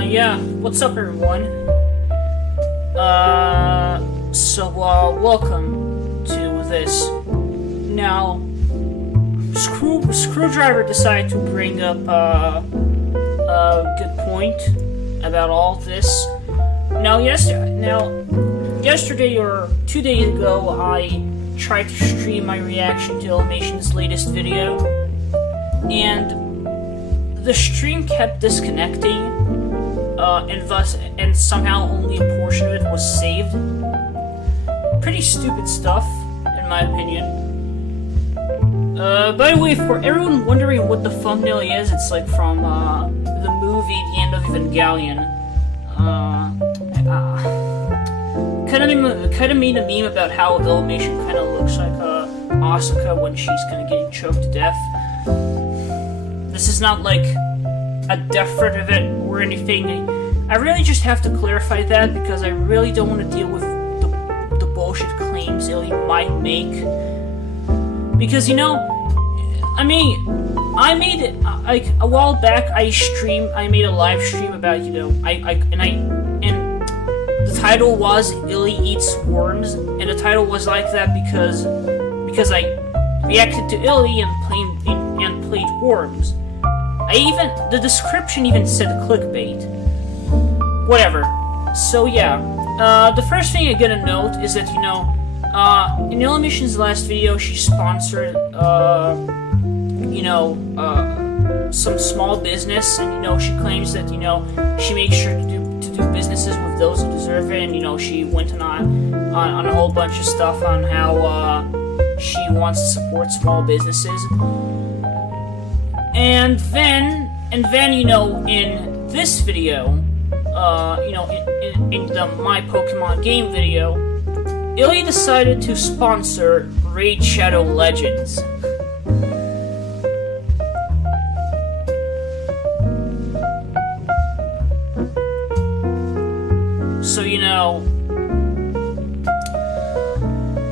Yeah, what's up everyone? Welcome to this. Now, Screwdriver decided to bring up, a good point about all this. Now, yesterday or 2 days ago, I tried to stream my reaction to Illymation's latest video, and the stream kept disconnecting, and somehow only a portion of it was saved. Pretty stupid stuff, in my opinion. By the way, for everyone wondering what the thumbnail is, it's like from, the movie The End of Evangelion. Kinda made a meme about how Illymation kinda looks like, Asuka when she's kinda getting choked to death. This is not like a death threat event or anything. I really just have to clarify that because I really don't want to deal with the bullshit claims Illy might make. Because, I made it, like, a while back, I made a live stream about, and the title was Illy Eats Worms, and the title was like that because I reacted to Illy and played worms. The description even said clickbait. Whatever. So yeah, the first thing I gotta note is that, in Illymation's last video, she sponsored, some small business, and, she claims that, she makes sure to do businesses with those who deserve it, and, she went on a whole bunch of stuff on how, she wants to support small businesses. And then, in this video, in the My Pokemon Game video, Illy decided to sponsor Raid Shadow Legends. So,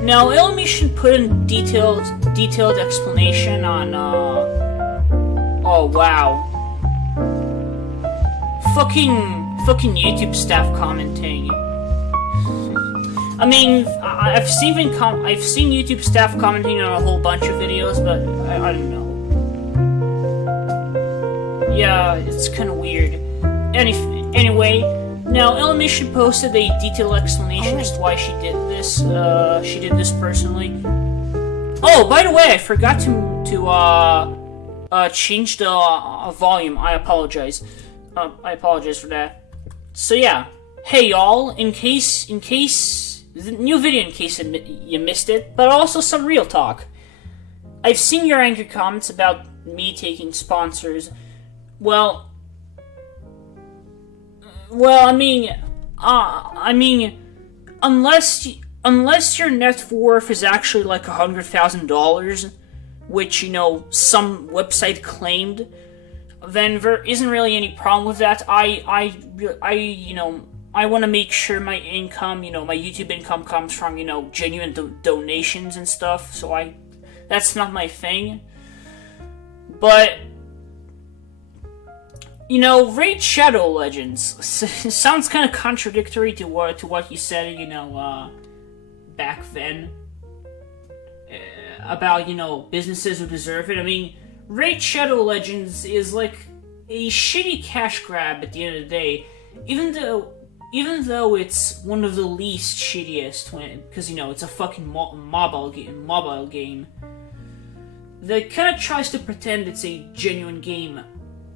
now Illymation put in detailed explanation on, oh wow. Fucking YouTube staff commenting. I've seen YouTube staff commenting on a whole bunch of videos, but I don't know. Yeah, it's kinda weird. Anyway, now Illymation posted a detailed explanation as to why she did this. She did this personally. Oh, by the way, I forgot to change the volume. I apologize. I apologize for that. So yeah, hey y'all. In case the new video, in case you missed it, but also some real talk. I've seen your angry comments about me taking sponsors. Unless your net worth is actually like $100,000, which, some website claimed, then there isn't really any problem with that. I want to make sure my income, my YouTube income comes from, genuine donations and stuff, so that's not my thing. But, Raid Shadow Legends sounds kind of contradictory to what you said, back then. About, businesses who deserve it. Raid Shadow Legends is like a shitty cash grab at the end of the day, even though it's one of the least shittiest, because, it's a fucking mobile game that kind of tries to pretend it's a genuine game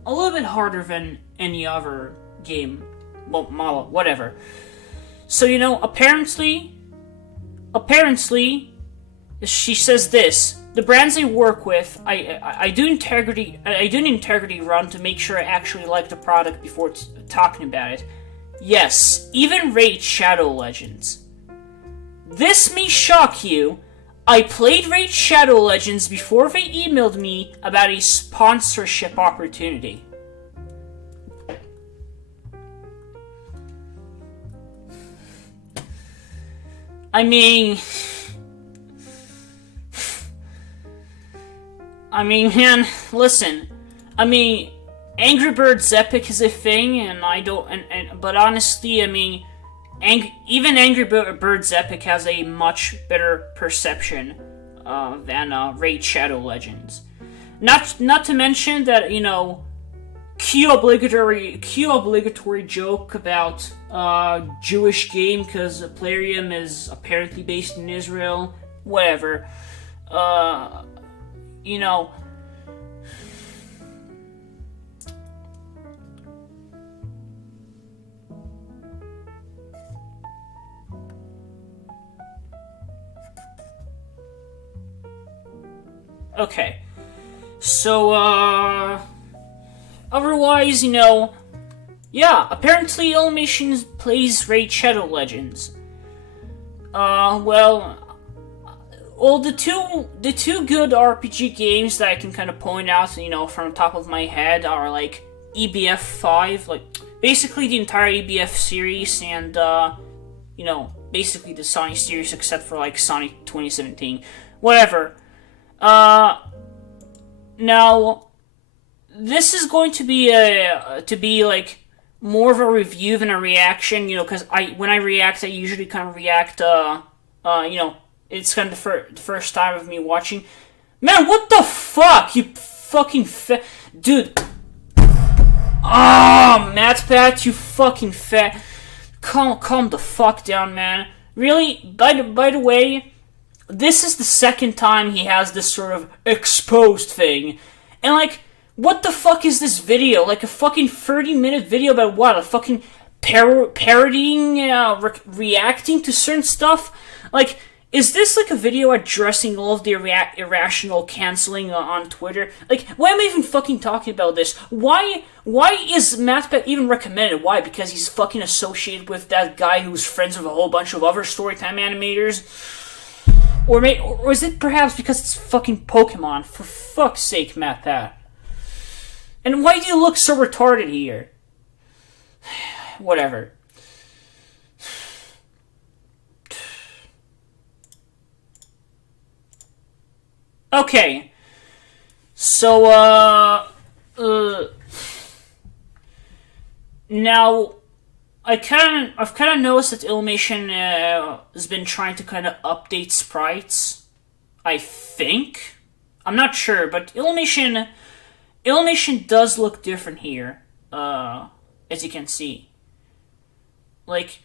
a little bit harder than any other game, whatever. So, apparently, she says this: the brands I work with, I do an integrity run to make sure I actually like the product before talking about it. Yes, even Raid Shadow Legends. This may shock you. I played Raid Shadow Legends before they emailed me about a sponsorship opportunity. Man, listen. Angry Birds Epic is a thing, and I don't. But honestly, I mean, even Angry Birds Epic has a much better perception than Raid Shadow Legends. Not to mention that, you know, cue obligatory joke about Jewish game because Plarium is apparently based in Israel. Whatever. You know. Okay. So, otherwise, you know, yeah, apparently Illymation plays Raid Shadow Legends. Well, the two good RPG games that I can kind of point out, you know, from the top of my head are, like, EBF 5, like, basically the entire EBF series, and, you know, basically the Sonic series except for, like, Sonic 2017. Whatever. Now, this is going to be like more of a review than a reaction, you know, because when I react, I usually kind of react, you know, it's kind of the first time of me watching. Man, what the fuck, you fucking dude. Ah, MatPat, you fucking fat. Calm the fuck down, man. Really? By the way, this is the second time he has this sort of exposed thing. And, like, what the fuck is this video? Like, a fucking 30-minute video about what? A fucking parodying, reacting to certain stuff? Like, is this, like, a video addressing all of the irrational canceling on Twitter? Like, why am I even fucking talking about this? Why is MatPat even recommended? Why? Because he's fucking associated with that guy who's friends with a whole bunch of other Storytime animators? Or is it perhaps because it's fucking Pokemon? For fuck's sake, MatPat. And why do you look so retarded here? Whatever. Okay. So, now, I've kind of noticed that Illymation has been trying to kind of update sprites. I think, I'm not sure, but Illymation does look different here, as you can see. Like,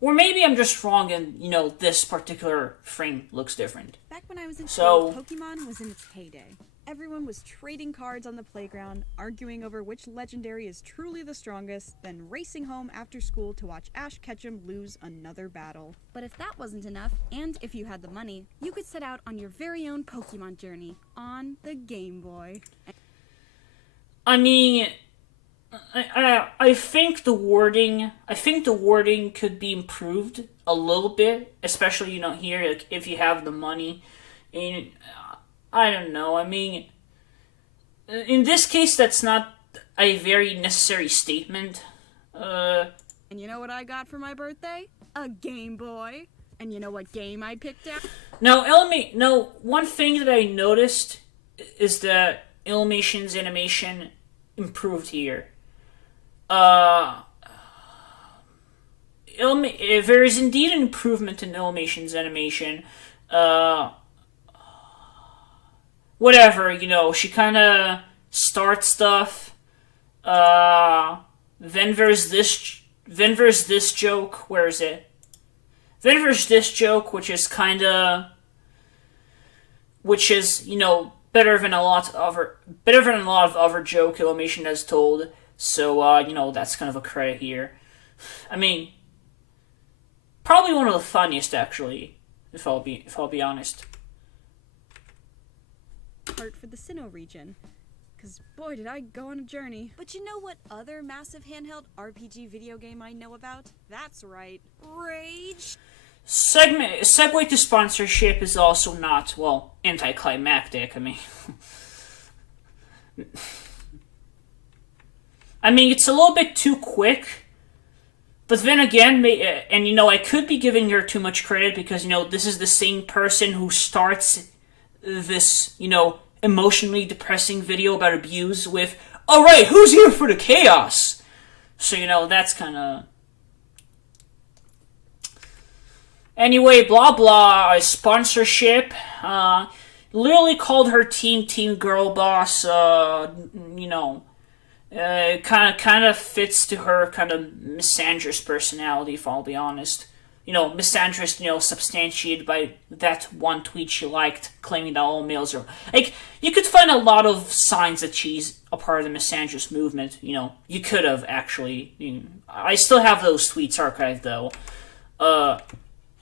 or maybe I'm just wrong, and you know this particular frame looks different. Back when I was in school, Pokemon was in its heyday. Everyone was trading cards on the playground, arguing over which legendary is truly the strongest, then racing home after school to watch Ash Ketchum lose another battle. But if that wasn't enough, and if you had the money, you could set out on your very own Pokemon journey on the Game Boy. I mean, I think the wording could be improved a little bit, especially, you know, here, like, if you have the money. And I don't know, I mean, in this case, that's not a very necessary statement. And you know what I got for my birthday? A Game Boy. And you know what game I picked out? No, one thing that I noticed is that Illymation's animation improved here. There is indeed an improvement in Illymation's animation. Whatever, you know, she kind of starts stuff. Then there's this joke. Where is it? Then there's this joke, which is, you know, better than a lot of other joke Illymation has told. So, you know, that's kind of a credit here. I mean, probably one of the funniest, actually, if I'll be honest. Art for the Sinnoh region. Because, boy, did I go on a journey. But you know what other massive handheld RPG video game I know about? That's right. Rage! Segue to sponsorship is also not, well, anticlimactic, I mean. I mean, it's a little bit too quick. But then again, and you know, I could be giving her too much credit because, you know, this is the same person who starts this, emotionally depressing video about abuse with, alright, who's here for the chaos? So, that's kind of... Anyway, blah blah, sponsorship, literally called her team Girl Boss, kind of fits to her kind of misandrous personality, if I'll be honest. Misandrous, substantiated by that one tweet she liked, claiming that all males are... Like, you could find a lot of signs that she's a part of the misandrous movement, You could have, actually. I still have those tweets archived, though.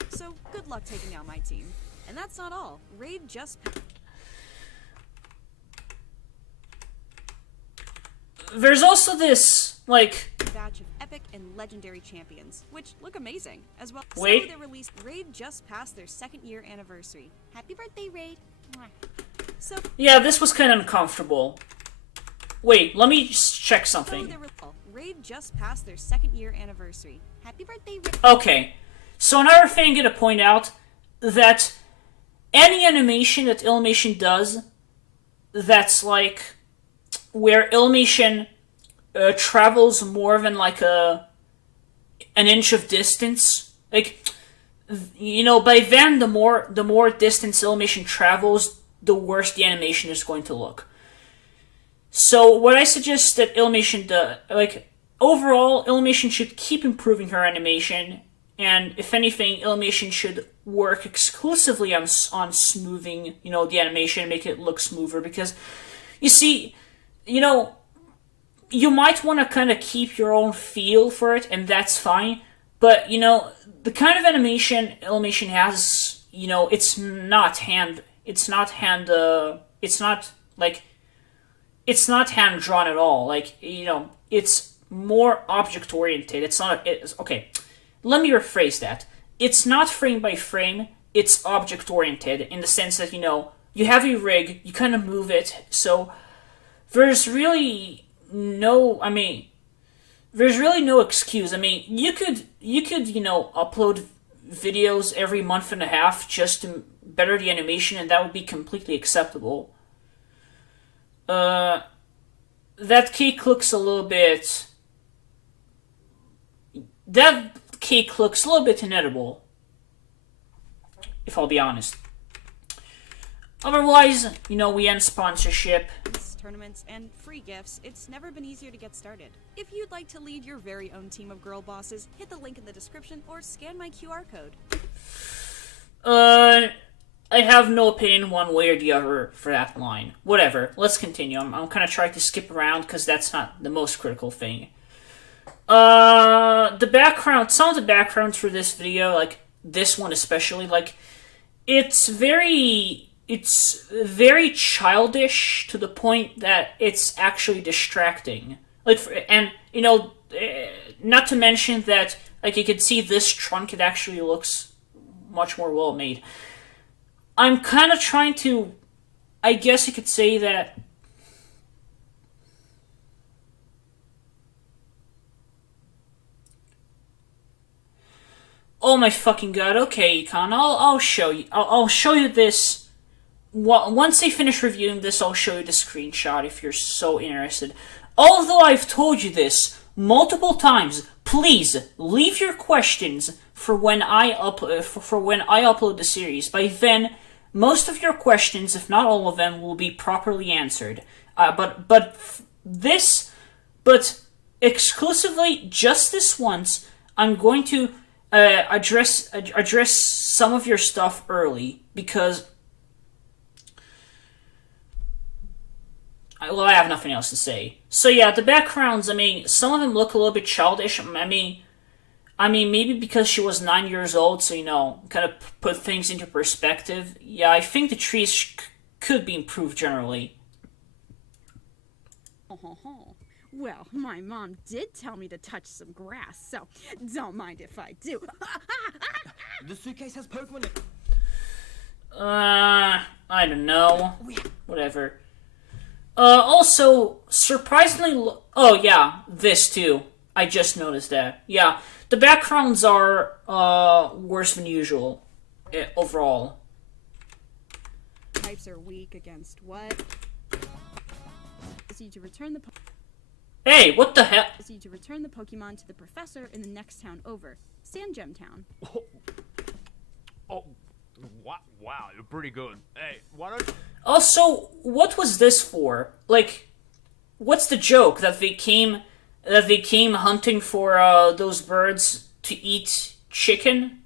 So, good luck taking out my team. And that's not all. Raid just... There's also this, batch of epic and legendary champions, which look amazing, as well. Wait. So they released Raid just passed their 2nd year anniversary. Happy birthday, Raid! So... Yeah, this was kind of uncomfortable. Wait, let me just check something. Raid just passed their 2nd year anniversary. Happy birthday, Raid! Okay. So another thing I'm going to point out, that any animation that Illymation does, that's where Illymation travels more than an inch of distance, by then the more distance Illymation travels, the worse the animation is going to look. So what I suggest that Illymation does, overall, Illymation should keep improving her animation. And if anything, Illymation should work exclusively on smoothing, the animation and make it look smoother. Because, you see, you might want to kind of keep your own feel for it, and that's fine. But, the kind of animation Illymation has, it's not hand drawn at all. It's more object oriented. Okay. Let me rephrase that. It's not frame by frame, it's object oriented in the sense that, you have a rig, you kind of move it, so there's really no excuse. You could upload videos every month and a half just to better the animation, and that would be completely acceptable. That cake looks a little bit... That cake looks a little bit inedible, if I'll be honest. Otherwise, we end sponsorship. Tournaments and free gifts, it's never been easier to get started. If you'd like to lead your very own team of girl bosses, hit the link in the description or scan my QR code. I have no opinion one way or the other for that line. Whatever, let's continue. I'm kind of trying to skip around because that's not the most critical thing. The background, some of the backgrounds for this video, this one especially, it's very childish to the point that it's actually distracting. Not to mention that, you can see this trunk, it actually looks much more well made. I'm kind of trying to, I guess you could say that oh my fucking god, okay, Econ, I'll show you. I'll show you this. Once I finish reviewing this, I'll show you the screenshot if you're so interested. Although I've told you this multiple times, please leave your questions for when I upload the series. By then, most of your questions, if not all of them, will be properly answered. But exclusively just this once, I'm going to address some of your stuff early because I have nothing else to say. So yeah, the backgrounds, some of them look a little bit childish. Maybe because she was 9 years old, so, kind of put things into perspective. Yeah, I think the trees could be improved generally. Well, my mom did tell me to touch some grass, so don't mind if I do. The suitcase has Pokemon in it. I don't know. Whatever. Also, surprisingly... Oh, yeah, this too. I just noticed that. Yeah, the backgrounds are worse than usual overall. types are weak against what? Is you to return the Hey, what the hell? Is you to return the Pokemon to the professor in the next town over, Sandgem Town. Oh, wow, you're pretty good. Hey, why don't... Also, what was this for? Like, what's the joke that they came hunting for those birds to eat chicken?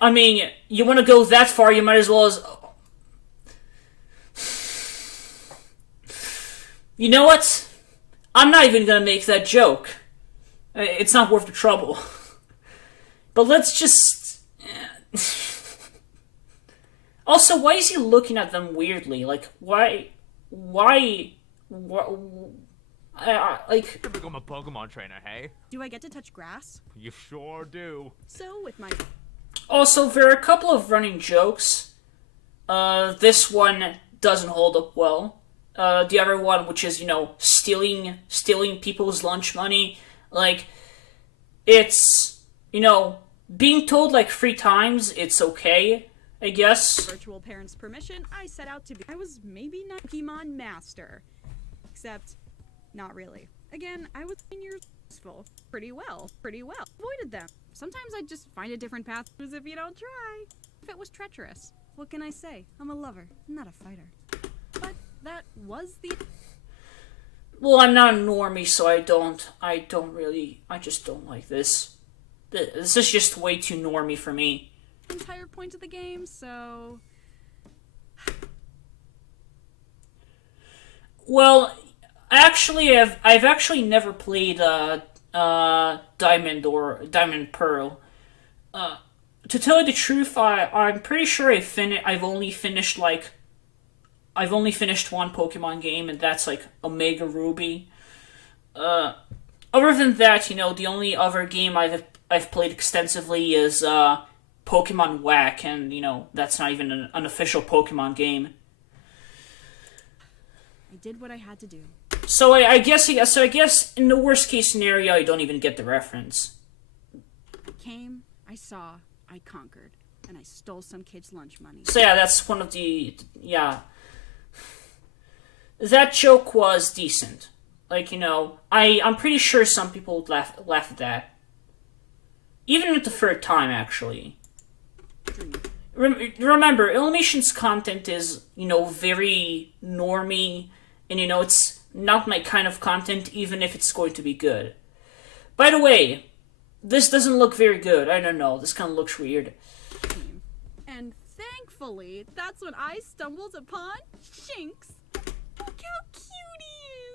I mean, you want to go that far, you might as well as. You know what? I'm not even gonna make that joke. It's not worth the trouble. But let's just. Also, why is he looking at them weirdly? Like, why? Like. You become a Pokemon trainer, hey? Do I get to touch grass? You sure do. So, with my... Also, there are a couple of running jokes. This one doesn't hold up well. The other one, which is, stealing people's lunch money, like, it's, being told like 3 times, it's okay, I guess. Virtual parents' permission, I set out to be... I was maybe not Pokemon master. Except, not really. Again, I was useful. Pretty well. Avoided them. Sometimes I'd just find a different path as if you don't try. If it was treacherous. What can I say? I'm a lover, not a fighter. But that was the... Well, I'm not a normie, so I just don't like this. This is just way too normie for me. entire point of the game, so... Well, actually, I've actually never played Diamond or Diamond Pearl. To tell you the truth, I'm pretty sure I've only finished one Pokemon game, and that's like Omega Ruby. Other than that, the only other game I've played extensively is Pokemon Whack, and that's not even an unofficial Pokemon game. I did what I had to do. So I guess in the worst case scenario, I don't even get the reference. I came, I saw, I conquered, and I stole some kid's lunch money. So yeah, that's one of the that joke was decent. Like, I'm pretty sure some people would laugh at that. Even at the third time, actually. Remember, Illymation's content is, very normie, and, it's not my kind of content, even if it's going to be good. By the way, this doesn't look very good. I don't know, this kind of looks weird. And thankfully, that's when I stumbled upon Shinx. Look how cute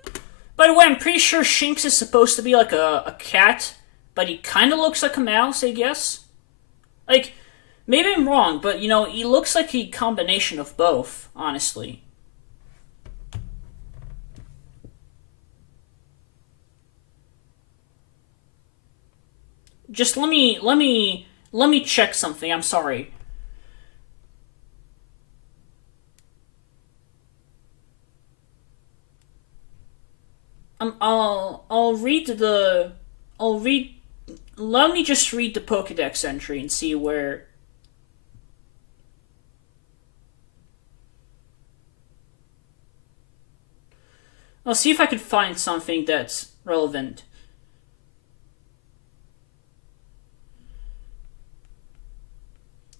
he is! By the way, I'm pretty sure Shinx is supposed to be like a cat, but he kind of looks like a mouse, I guess. Like, maybe I'm wrong, but, he looks like a combination of both, honestly. Just let me check something, I'm sorry. Let me just read the Pokédex entry and see where... I'll see if I can find something that's relevant.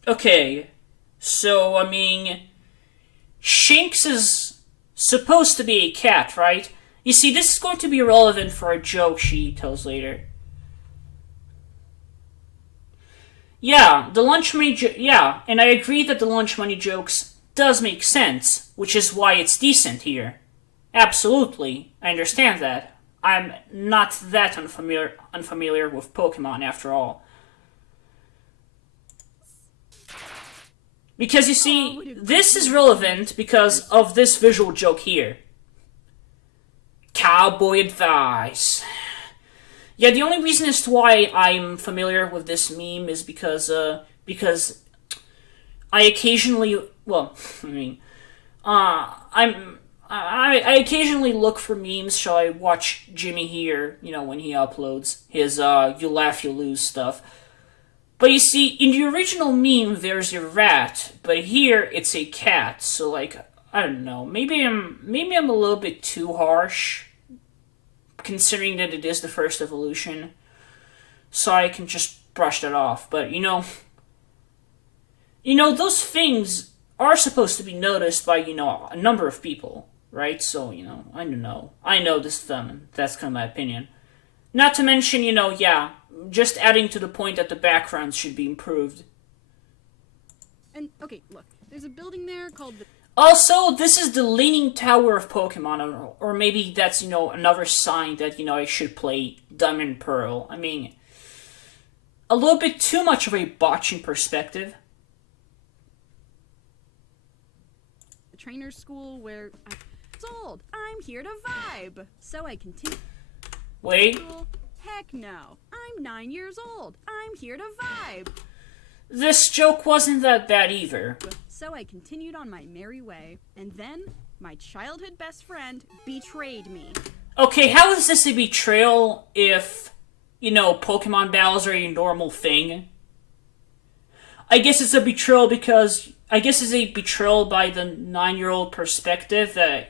Okay, so, Shinx is supposed to be a cat, right? You see, this is going to be relevant for a joke she tells later. Yeah, the lunch money and I agree that the lunch money jokes does make sense, which is why it's decent here. Absolutely, I understand that. I'm not that unfamiliar with Pokemon, after all. Because, you see, this is relevant because of this visual joke here. Cowboy advice. Yeah, the only reason as to why I'm familiar with this meme is because I occasionally, I occasionally look for memes, so I watch Jimmy here, when he uploads his You Laugh, You Lose stuff. But you see, in the original meme, there's a rat, but here it's a cat. So, like, I don't know. Maybe I'm a little bit too harsh, considering that it is the first evolution. So I can just brush that off. But those things are supposed to be noticed by a number of people, right? So I don't know. I know this them. That's kind of my opinion. Not to mention, yeah. Just adding to the point that the backgrounds should be improved. And, okay, look, there's a building there called the... Also, this is the Leaning Tower of Pokemon, or maybe that's, another sign that, I should play Diamond and Pearl. I mean, a little bit too much of a botching perspective. The trainer's school where I'm old. I'm here to vibe. So I continue... Wait. Heck no. I'm 9 years old. I'm here to vibe. This joke wasn't that bad either. So I continued on my merry way, and then my childhood best friend betrayed me. Okay, how is this a betrayal if, Pokemon battles are a normal thing? I guess it's a betrayal because... I guess it's a betrayal by the 9-year-old perspective that,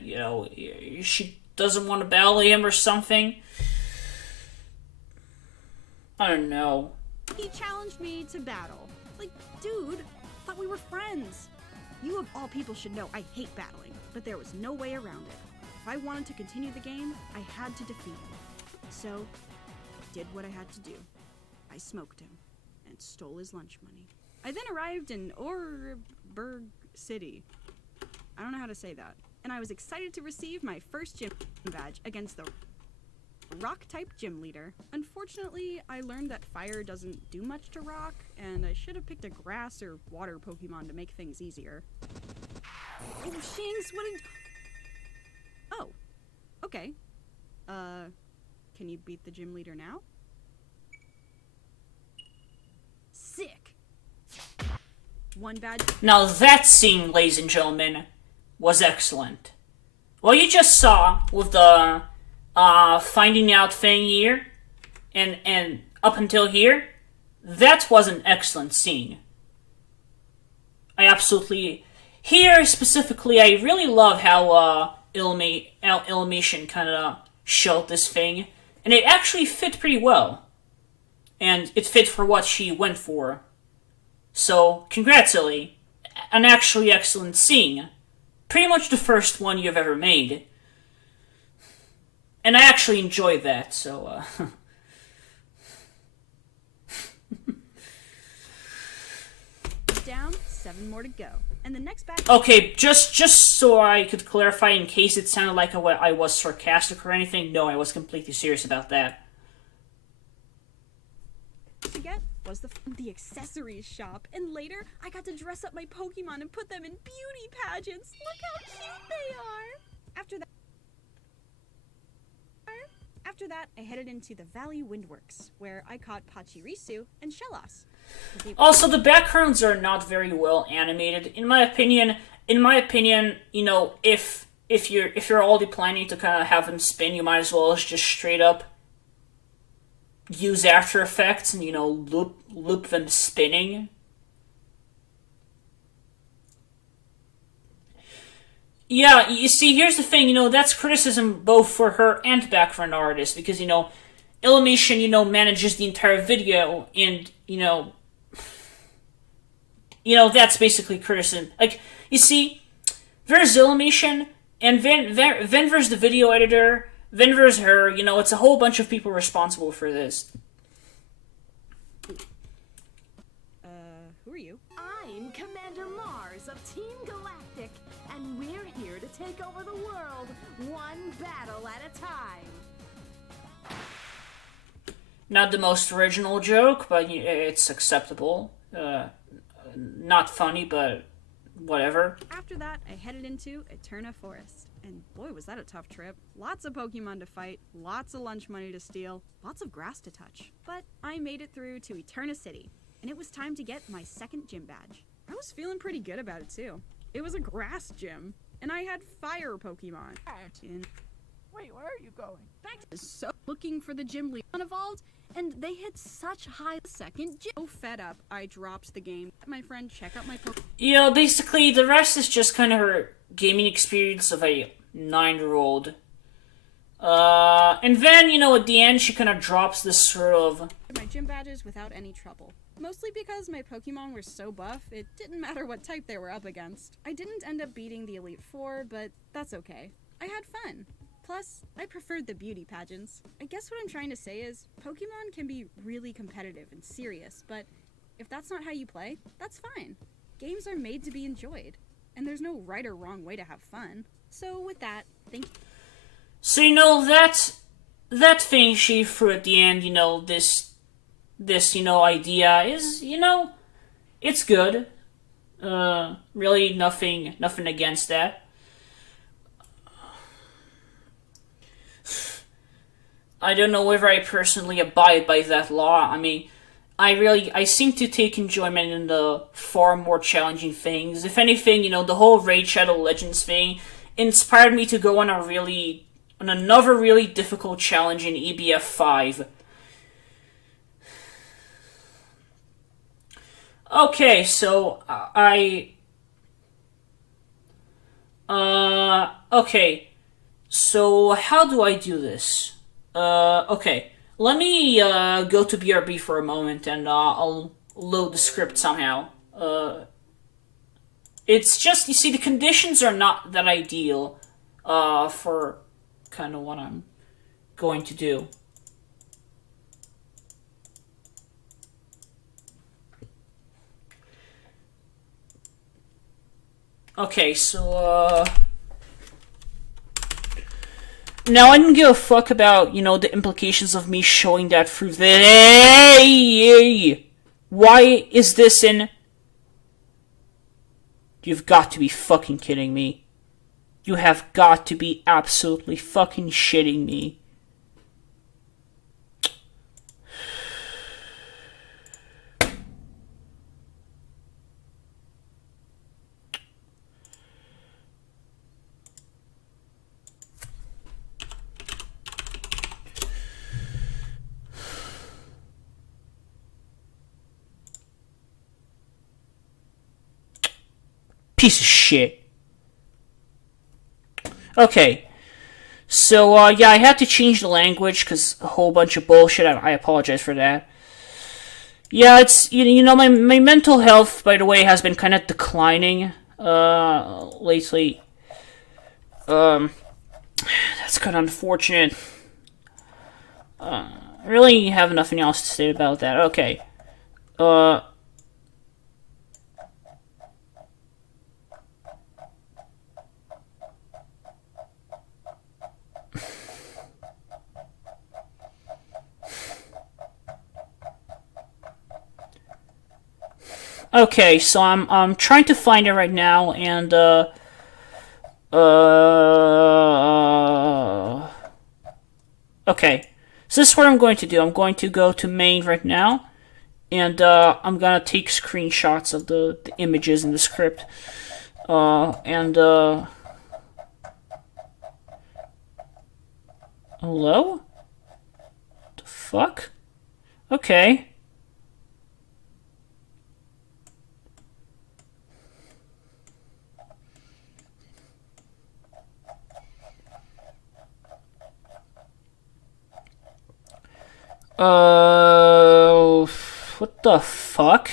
she doesn't want to battle him or something. I don't know. He challenged me to battle. Like, dude, thought we were friends. You of all people should know I hate battling, but there was no way around it. If I wanted to continue the game, I had to defeat him. So, I did what I had to do. I smoked him and stole his lunch money. I then arrived in Orberg City. I don't know how to say that. And I was excited to receive my first gym badge against the rock-type gym leader. Unfortunately, I learned that fire doesn't do much to rock, and I should have picked a grass or water Pokemon to make things easier. Oh, Shinx, what did... Oh, okay. Can you beat the gym leader now? Sick! One badge... Now that scene, ladies and gentlemen, was excellent. What you just saw with the finding out thing here, and up until here, that was an excellent scene. I absolutely... Here, specifically, I really love how Illymation kind of showed this thing, and it actually fit pretty well. And it fit for what she went for. So, congrats, Illy. An actually excellent scene. Pretty much the first one you've ever made. And I actually enjoyed that, so, Down, 7 more to go. And the next batch... Okay, just so I could clarify, in case it sounded like I was sarcastic or anything, no, I was completely serious about that. To get was the accessories shop, and later I got to dress up my Pokemon and put them in beauty pageants. Look how cute they are! After that, I headed into the Valley Windworks, where I caught Pachirisu and Shellos. Also, the backgrounds are not very well animated. In my opinion, if you're already planning to kind of have them spin, you might as well just straight up use After Effects and, loop them spinning. Yeah, you see, here's the thing, that's criticism both for her and background artists, because, Illymation, manages the entire video, and, that's basically criticism. Like, you see, there's Illymation, and then there's the video editor, then there's her, it's a whole bunch of people responsible for this. Who are you? I'm Commander Mars of Team Galactic, and we're here to take over the world, one battle at a time. Not the most original joke, but it's acceptable. Not funny, but whatever. After that, I headed into Eterna Forest. And boy, was that a tough trip. Lots of Pokemon to fight, lots of lunch money to steal, lots of grass to touch. But I made it through to Eterna City, and it was time to get my second gym badge. I was feeling pretty good about it too. It was a grass gym, and I had fire Pokemon. Wait, where are you going? Back to so looking for the gym leader unevolved, and they hit such high second. So fed up, I dropped the game. My friend, check out my You know, basically, the rest is just kind of her gaming experience of a 9-year-old. And then, you know, at the end, she kind of drops this sort of... my gym badges without any trouble. Mostly because my Pokemon were so buff, it didn't matter what type they were up against. I didn't end up beating the Elite Four, but that's okay. I had fun. Plus, I preferred the beauty pageants. I guess what I'm trying to say is, Pokemon can be really competitive and serious, but if that's not how you play, that's fine. Games are made to be enjoyed, and there's no right or wrong way to have fun. So with that, thank you. So, you know, that thing she threw at the end, you know, this, you know, idea is, you know, it's good. Really nothing against that. I don't know whether I personally abide by that law. I mean, I seem to take enjoyment in the far more challenging things. If anything, you know, the whole Raid Shadow Legends thing inspired me to go on another really difficult challenge in EBF 5. Okay, so okay. So how do I do this? Okay. Let me go to BRB for a moment and I'll load the script somehow. It's just, you see, the conditions are not that ideal for kind of what I'm going to do. Okay, so, now, I didn't give a fuck about, you know, the implications of me showing that through the... Hey! Why is this in... You've got to be fucking kidding me. You have got to be absolutely fucking shitting me. Piece of shit. Okay. So, yeah, I had to change the language because a whole bunch of bullshit. I apologize for that. Yeah, it's, you know, my mental health, by the way, has been kind of declining, lately. That's kind of unfortunate. I really have nothing else to say about that. Okay. Okay, so I'm trying to find it right now, and okay, so this is what I'm going to do. I'm going to go to main right now, and I'm gonna take screenshots of the images in the script, hello? The fuck? Okay. What the fuck?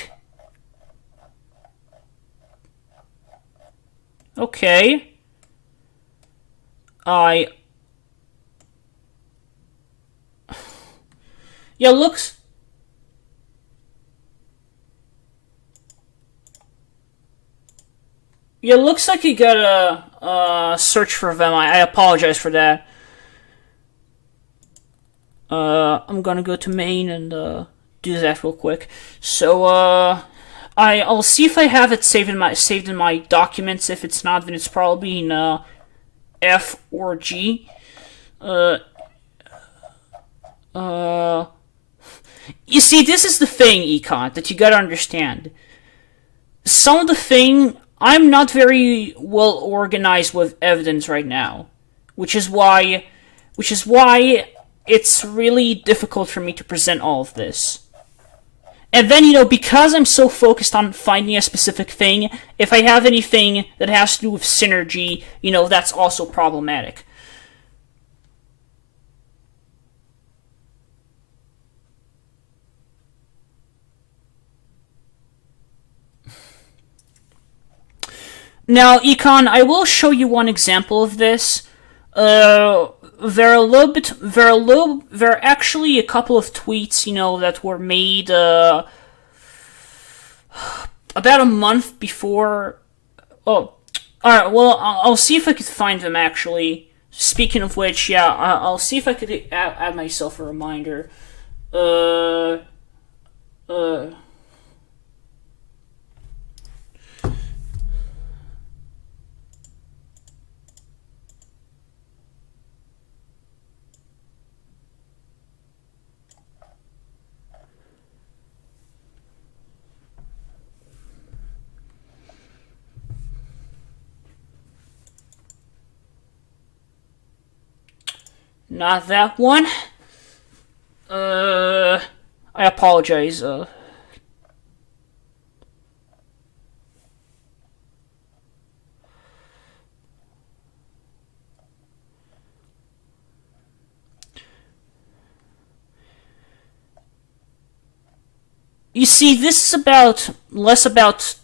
Okay. Yeah, looks... Yeah, looks like you gotta, search for them. I apologize for that. I'm gonna go to main and, do that real quick. So, I'll see if I have it saved in my documents. If it's not, then it's probably in, F or G. You see, this is the thing, Econ, that you gotta understand. Some of the thing, I'm not very well organized with evidence right now. Which is why which is why it's really difficult for me to present all of this. And then, because I'm so focused on finding a specific thing, if I have anything that has to do with synergy, that's also problematic. Now, Econ, I will show you one example of this. There are actually a couple of tweets, that were made, about a month before. Oh, alright, well, I'll see if I could find them, actually. Speaking of which, yeah, I'll see if I could add myself a reminder. Not that one. I apologize. You see, this is less about,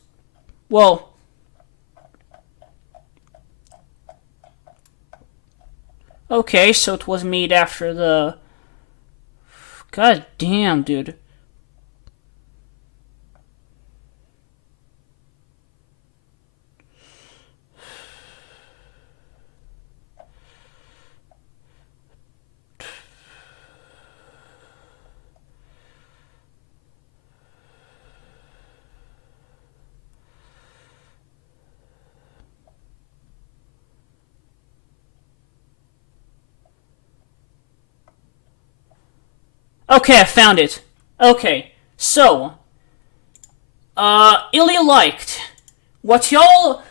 well, okay, so it was made after the... God damn, dude. Okay, I found it. Okay, so, Illy liked. What y'all,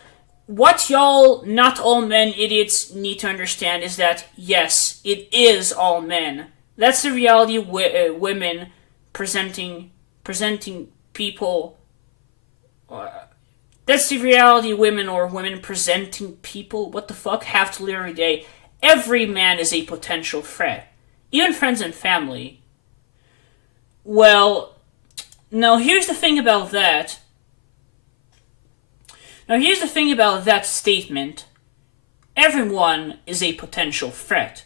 not all men idiots need to understand is that, yes, it is all men. That's the reality of women presenting people. That's the reality women or women presenting people, what the fuck, have to live every day. Every man is a potential threat. Even friends and family. Well, now here's the thing about that. Statement. Everyone is a potential threat.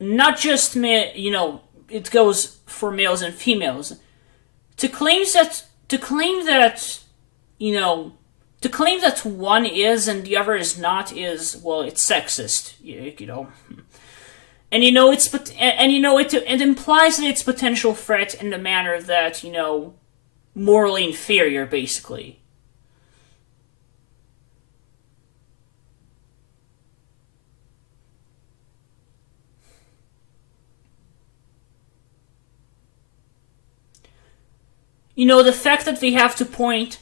Not just it goes for males and females. To claim that one is and the other is not is, well, it's sexist, And it implies that it's potential threat in the manner that, morally inferior, basically. The fact that they have to point,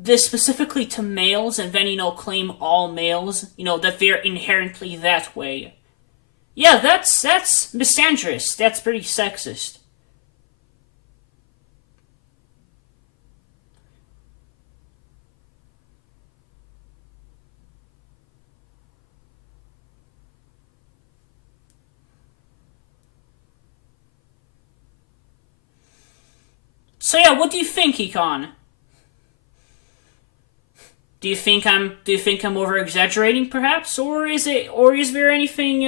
this specifically to males and then, claim all males, that they're inherently that way. Yeah, that's misandrous. That's pretty sexist. So yeah, what do you think, Econ? Do you think I'm over exaggerating, perhaps, or is there anything?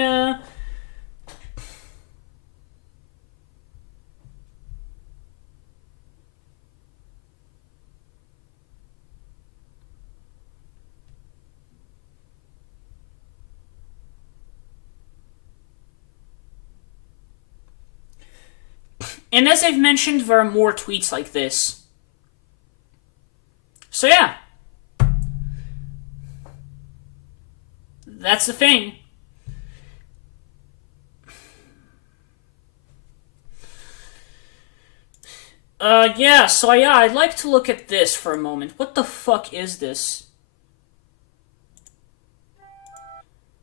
And as I've mentioned, there are more tweets like this. So yeah. That's the thing. I'd like to look at this for a moment. What the fuck is this?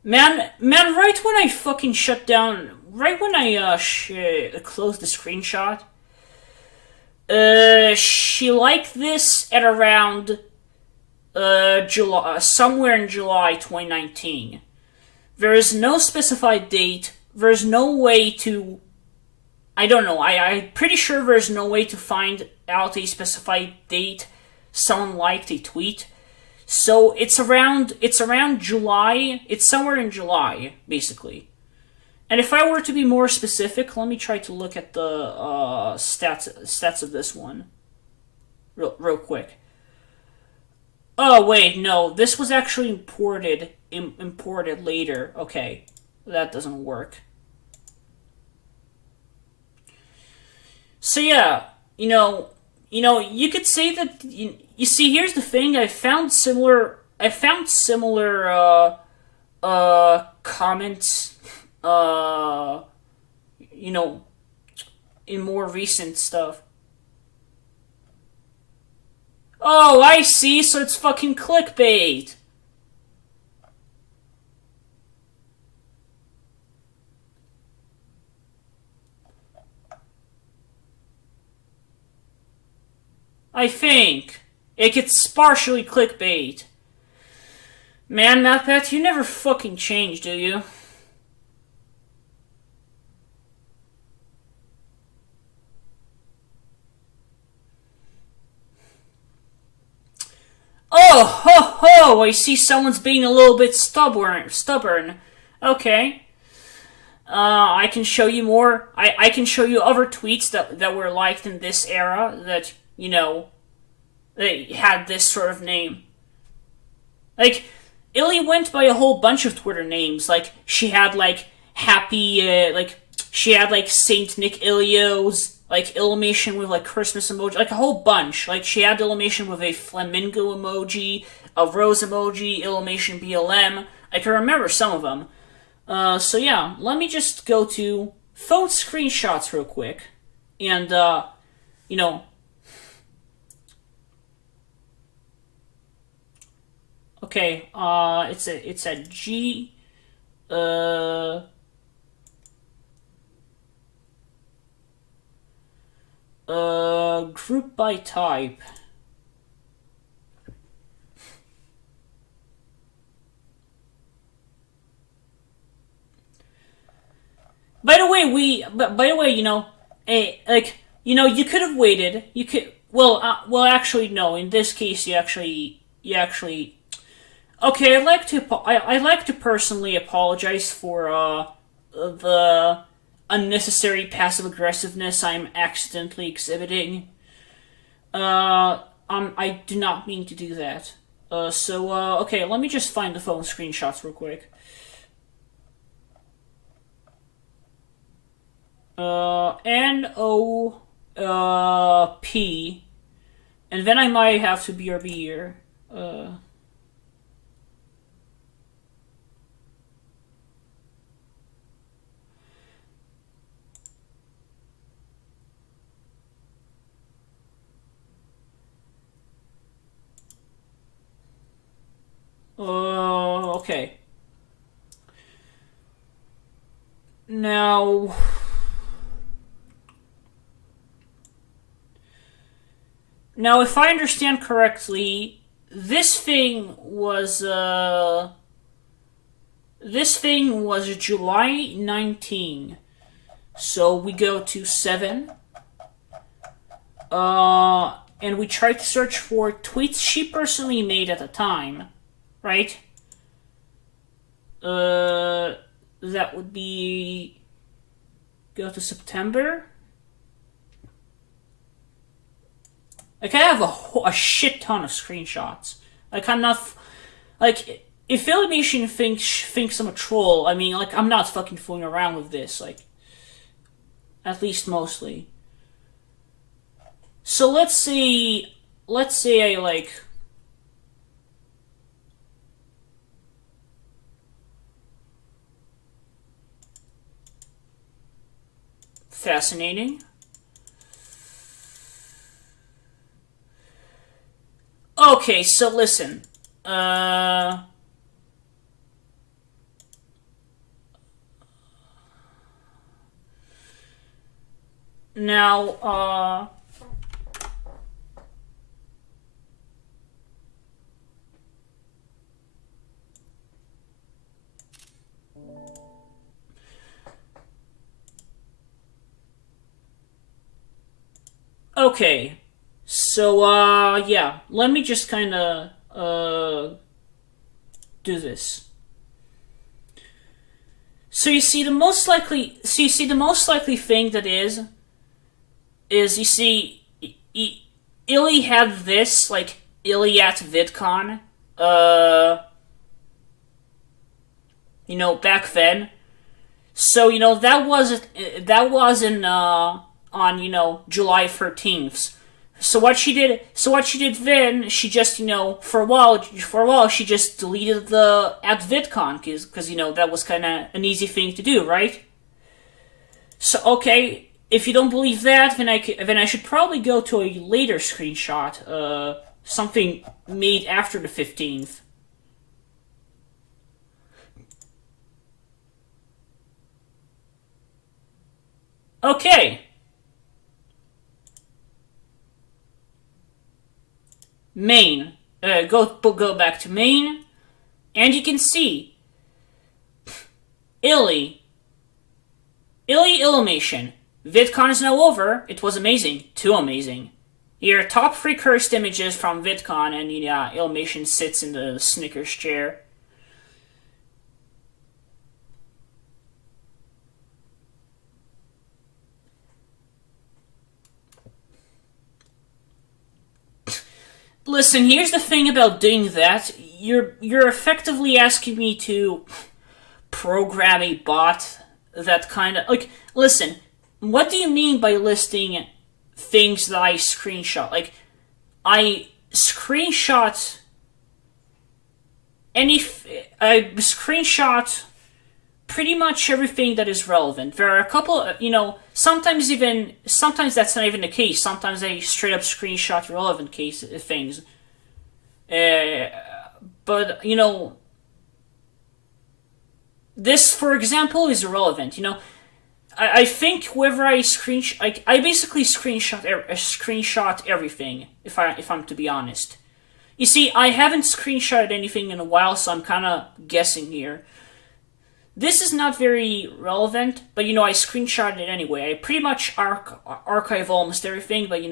Man, right when I fucking shut down, right when I, closed the screenshot, she liked this at around, July, somewhere in July 2019. There is no specified date, there's no way to, I don't know, I'm pretty sure there's no way to find out a specified date someone liked a tweet. So it's around July. It's somewhere in July, basically. And if I were to be more specific, let me try to look at the stats of this one, real quick. Oh wait, no, this was actually imported later. Okay, that doesn't work. So yeah, you could say that. You see, here's the thing. I found similar comments. In more recent stuff. Oh, I see. So it's fucking clickbait. I think. It's partially clickbait. Man, MathPath, you never fucking change, do you? Oh, ho, ho! I see someone's being a little bit stubborn. Okay. I can show you more. I can show you other tweets that were liked in this era that, they had this sort of name. Like, Illy went by a whole bunch of Twitter names. Like, she had, she had, Saint Nick Ilios, Illymation with, Christmas emoji, a whole bunch. She had Illymation with a flamingo emoji, a rose emoji, Illymation BLM. I can remember some of them. So yeah, let me just go to phone screenshots real quick. And, okay, it's a G, group by type. By the way, you could have waited. You could, actually, no. In this case, you actually. Okay, I'd like to personally apologize for the unnecessary passive aggressiveness I'm accidentally exhibiting. I do not mean to do that. Okay, let me just find the phone screenshots real quick. NOP, and then I might have to BRB here. Okay. Now, if I understand correctly, this thing was July 19. So we go to 7. And we try to search for tweets she personally made at the time, right? That would be, go to September. I have a shit ton of screenshots. I'm not, if Illymation thinks I'm a troll, I mean, I'm not fucking fooling around with this, at least mostly. So let's say I, fascinating. Okay, so listen. Now, okay. So, yeah. Let me just kind of, do this. So you see, the most likely thing that is you see, Illy had this, like, Illy at VidCon, back then. So, that wasn't, on, July 13th. So what she did then, she just, for a while, she just deleted the at VidCon, because, that was kind of an easy thing to do, right? So, okay, if you don't believe that, then I should probably go to a later screenshot, something made after the 15th. Okay. Main. Go back to main, and you can see Illymation. VidCon is now over. It was amazing. Too amazing. Here, top 3 cursed images from VidCon, and Illymation sits in the Snickers chair. Listen, here's the thing about doing that. You're effectively asking me to program a bot that kind of... Like, listen, what do you mean by listing things that I screenshot? Like, I screenshot pretty much everything that is relevant. There are a couple, sometimes that's not even the case. Sometimes I straight up screenshot relevant things. But, this, for example, is irrelevant. I think whoever I screenshot, I basically screenshot everything, if I'm to be honest. You see, I haven't screenshotted anything in a while, so I'm kind of guessing here. This is not very relevant, but I screenshotted it anyway. I pretty much archive almost everything, but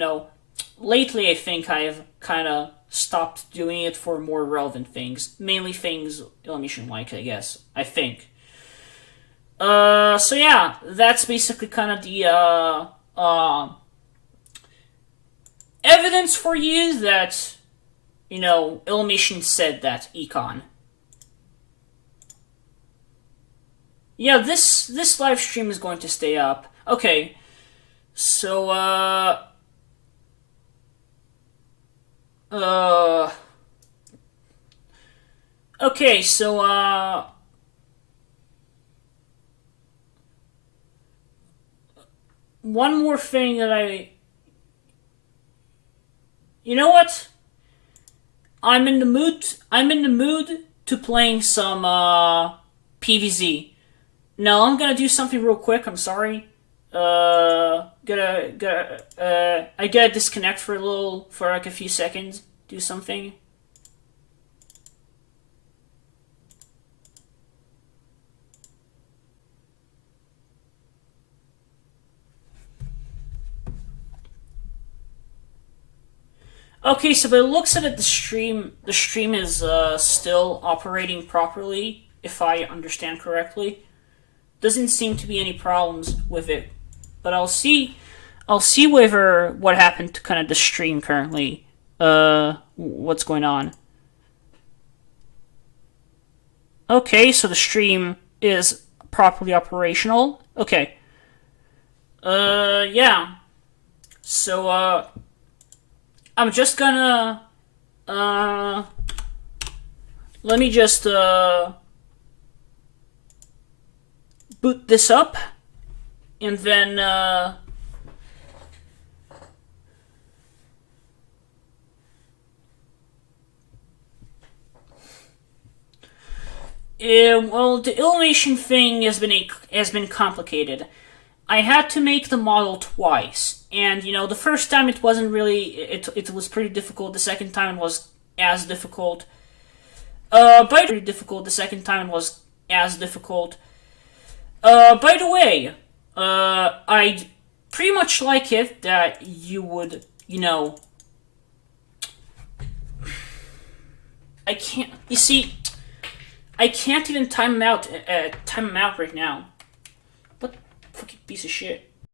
lately I think I've kind of stopped doing it for more relevant things. Mainly things Illymation like, I guess. I think. So yeah, that's basically kind of the, evidence for you that, Illymation said that, Econ. Yeah, this live stream is going to stay up. Okay. So, okay, so, one more thing that you know what? I'm in the mood to playing some, PvZ. No, I'm gonna do something real quick. I'm sorry. I gotta disconnect for like a few seconds. Do something. Okay, so by the looks of it, the stream is still operating properly, if I understand correctly. Doesn't seem to be any problems with it, but I'll see whether what happened to kind of the stream currently. What's going on? Okay, so the stream is properly operational. Okay. Yeah. So I'm just gonna let me just boot this up, and then well, the Illymation thing has been complicated. I had to make the model twice, and you know, the first time it wasn't really, it was pretty difficult. The second time it was as difficult. Pretty difficult. The second time it was as difficult. By the way, I'd pretty much like it that you would, you know, I can't. You see, I can't even time him out right now. What fucking piece of shit.